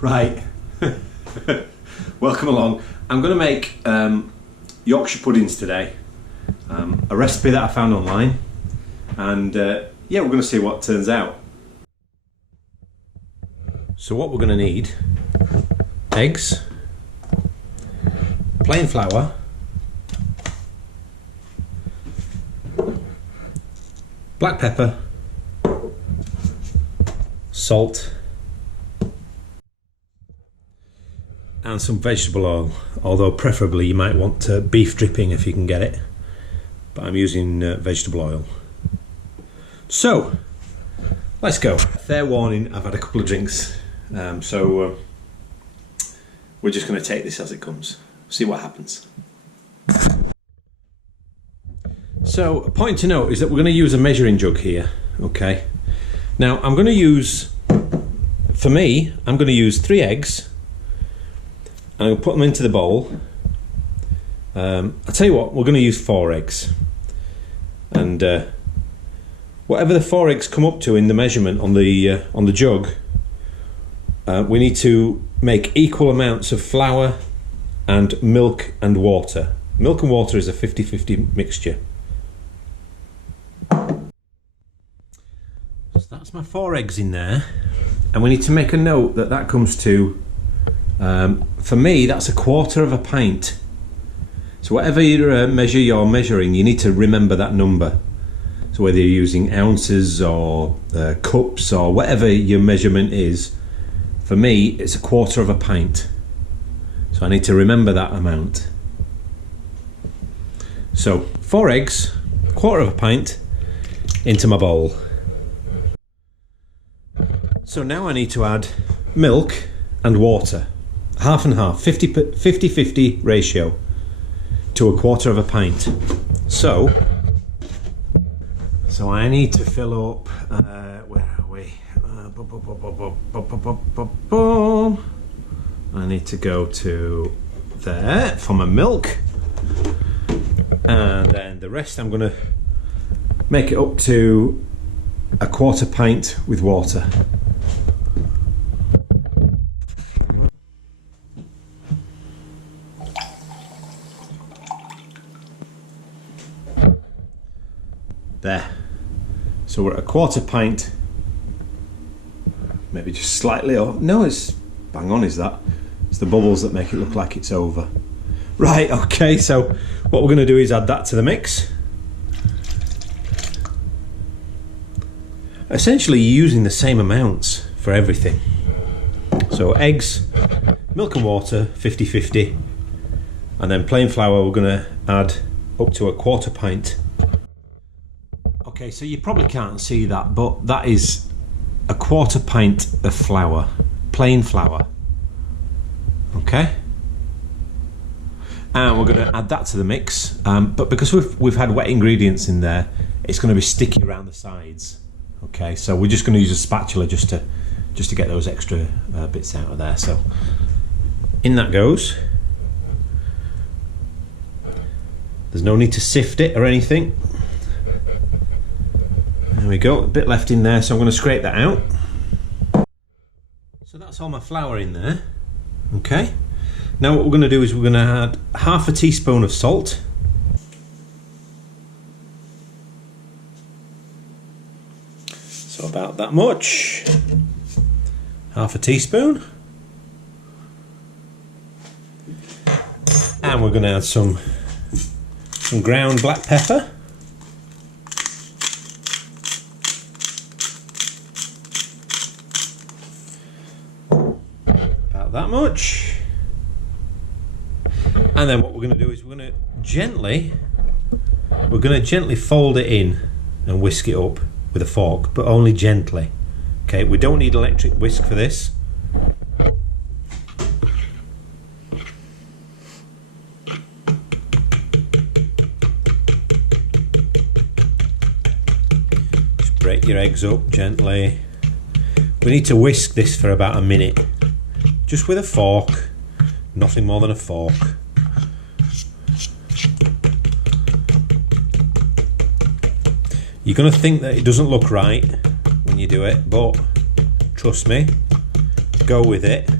Right, welcome along. I'm going to make Yorkshire puddings today, a recipe that I found online, and yeah, we're going to see what turns out. So what we're going to need: eggs, plain flour, black pepper, salt, and some vegetable oil, although preferably you might want beef dripping if you can get it, but I'm using vegetable oil. So let's go. Fair warning, I've had a couple of drinks, so we're just going to take this as it comes, see what happens. So a point to note is that we're going to use a measuring jug here. Okay, now I'm going to use, for me, I'm going to use 3 eggs. I'm going to put them into the bowl. I'll tell you what, we're going to use 4 eggs. And whatever the 4 eggs come up to in the measurement on the jug, we need to make equal amounts of flour and milk and water. Milk and water is a 50-50 mixture. So that's my 4 eggs in there. And we need to make a note that that comes to, for me, that's 1/4 of a pint. So whatever measure you're measuring, you need to remember that number. So whether you're using ounces or cups or whatever your measurement is, for me, it's 1/4 of a pint. So I need to remember that amount. So 4 eggs, 1/4 of a pint into my bowl. So now I need to add milk and water. Half and half, 50-50 ratio to 1/4 of a pint. So I need to fill up, where are we? I need to go to there for my milk, and then the rest I'm going to make it up to 1/4 pint with water. There. So we're at 1/4 pint, maybe just slightly, or no, it's bang on, is that? It's the bubbles that make it look like it's over. Right, okay, so what we're going to do is add that to the mix. Essentially you're using the same amounts for everything. So eggs, milk and water, 50-50, and then plain flour we're going to add up to 1/4 pint. Okay, so you probably can't see that, but that is 1/4 pint of flour, plain flour. Okay, and we're going to add that to the mix, but because we've had wet ingredients in there, it's going to be sticky around the sides. Okay, so we're just going to use a spatula just to get those extra bits out of there. So in that goes. There's no need to sift it or anything. There we go, a bit left in there, so I'm going to scrape that out. So that's all my flour in there. Okay, now what we're going to do is we're going to add 1/2 teaspoon of salt. So about that much. 1/2 teaspoon. And we're going to add some ground black pepper. That much. And then what we're going to do is we're going to gently fold it in and whisk it up with a fork, but only gently. Okay, we don't need electric whisk for this. Just break your eggs up gently. We need to whisk this for about a minute. Just with a fork, nothing more than a fork. You're going to think that it doesn't look right when you do it, but trust me, go with it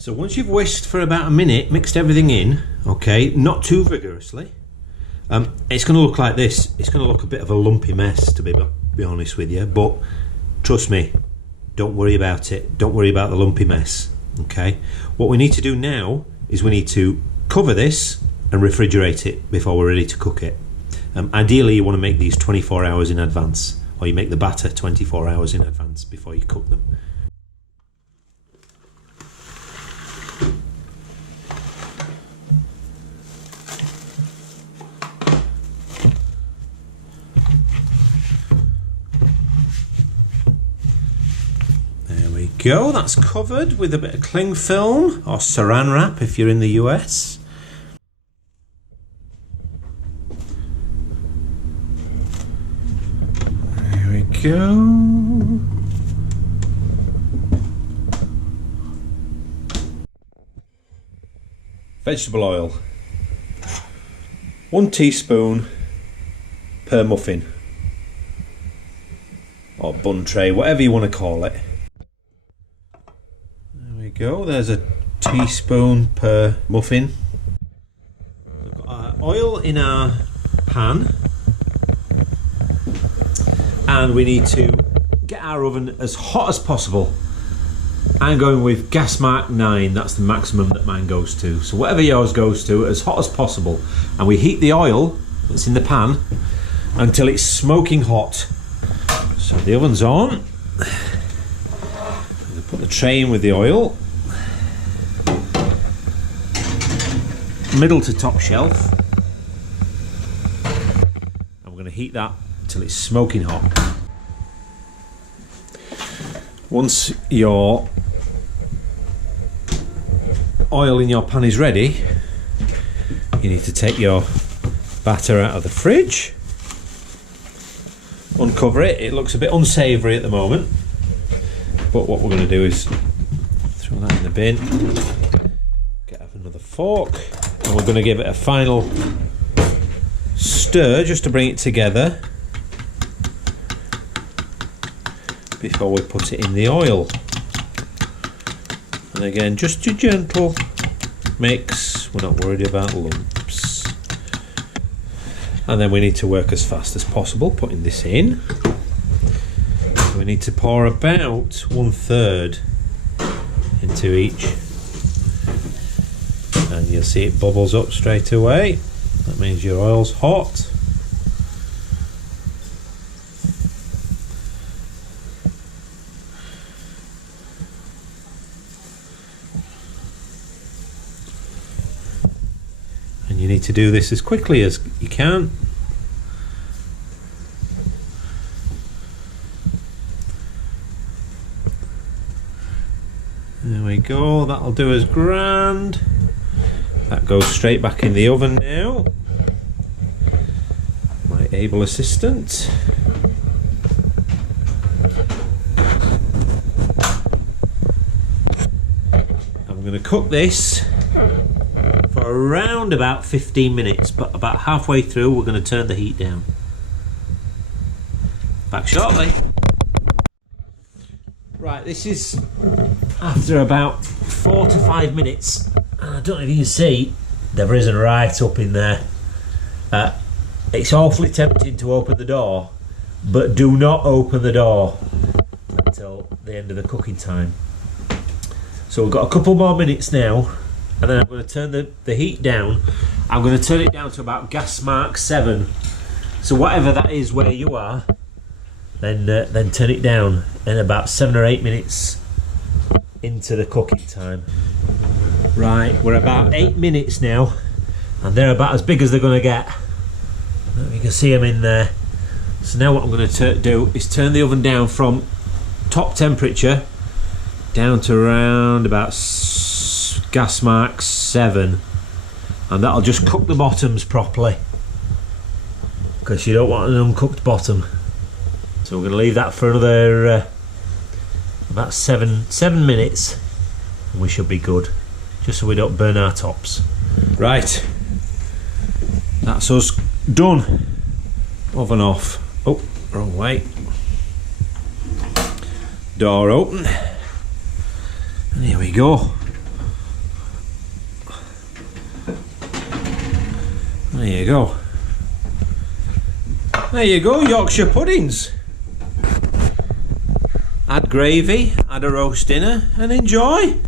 So once you've whisked for about a minute, mixed everything in, okay, not too vigorously, it's going to look like this. It's going to look a bit of a lumpy mess, to be honest with you, but trust me, don't worry about it. Don't worry about the lumpy mess, okay? What we need to do now is we need to cover this and refrigerate it before we're ready to cook it. Ideally, you want to make these 24 hours in advance, or you make the batter 24 hours in advance before you cook them. Go, that's covered with a bit of cling film or saran wrap if you're in the US. There we go. Vegetable oil. 1 teaspoon per muffin or bun tray, whatever you want to call it. Go, there's a teaspoon per muffin. We've got our oil in our pan, and we need to get our oven as hot as possible. I'm going with gas mark 9, that's the maximum that mine goes to. So whatever yours goes to, as hot as possible. And we heat the oil that's in the pan until it's smoking hot. So the oven's on. Put the tray in with the oil, middle to top shelf, and we're going to heat that until it's smoking hot. Once your oil in your pan is ready, you need to take your batter out of the fridge, uncover it. It looks a bit unsavoury at the moment, but what we're going to do is throw that in the bin, get up another fork, and we're going to give it a final stir just to bring it together before we put it in the oil. And again, just a gentle mix, we're not worried about lumps. And then we need to work as fast as possible putting this in. We need to pour about 1/3 into each, and you'll see it bubbles up straight away. That means your oil's hot. And you need to do this as quickly as you can. There we go, that'll do us grand. That goes straight back in the oven now. My able assistant. I'm going to cook this for around about 15 minutes, but about halfway through we're going to turn the heat down. Back shortly. Right, this is after about 4 to 5 minutes, and I don't know if you can see, they've risen right up in there. It's awfully tempting to open the door, but do not open the door until the end of the cooking time. So we've got a couple more minutes now, and then I'm going to turn the heat down. I'm going to turn it down to about gas mark 7. So whatever that is where you are, then turn it down, in about 7 or 8 minutes into the cooking time. Right, we're about 8 minutes now, and they're about as big as they're going to get. You can see them in there. So now what I'm going to do is turn the oven down from top temperature down to around about gas mark 7, and that'll just cook the bottoms properly, because you don't want an uncooked bottom. So we're going to leave that for another about seven minutes, and we should be good, just so we don't burn our tops. Right, that's us done. Oven off. Oh, wrong way. Door open. And here we go. you go. There you go, Yorkshire puddings. Add gravy, add a roast dinner, and enjoy.